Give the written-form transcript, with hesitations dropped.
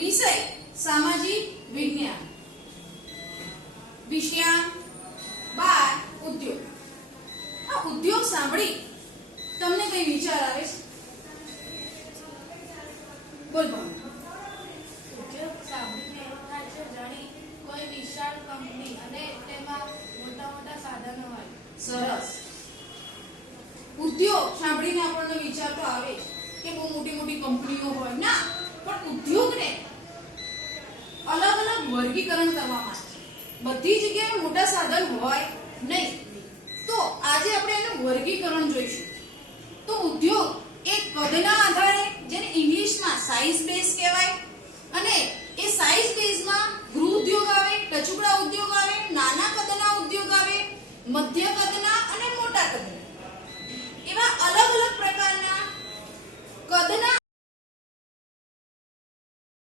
વિષય સામાજિક વિજ્ઞાન. વિષયા 12 ઉદ્યોગ. આ ઉદ્યોગ સાંભળી તમને કઈ વિચાર આવે છે? બોલ બોલ. ઉદ્યોગ સાંભળીને એવું થાય છે જાણે કોઈ વિશાળ કંપની અને તેમાં મોટા મોટા સાધનો હોય. સરસ. ઉદ્યોગ સાંભળીને આપણને વિચાર તો આવે જ કે બહુ મોટી મોટી કંપનીઓ હોય. ના, પણ ઉદ્યોગને અલગ અલગ વર્ગીકરણ કરવામાં આવે. બધી જગ્યાએ મોટા સાધન હોય નહીં. તો આજે આપણે એનું વર્ગીકરણ જોઈશું. તો ઉદ્યોગ એક કદના આધારે, જેને ઇંગ્લિશમાં સાઇઝ બેઝ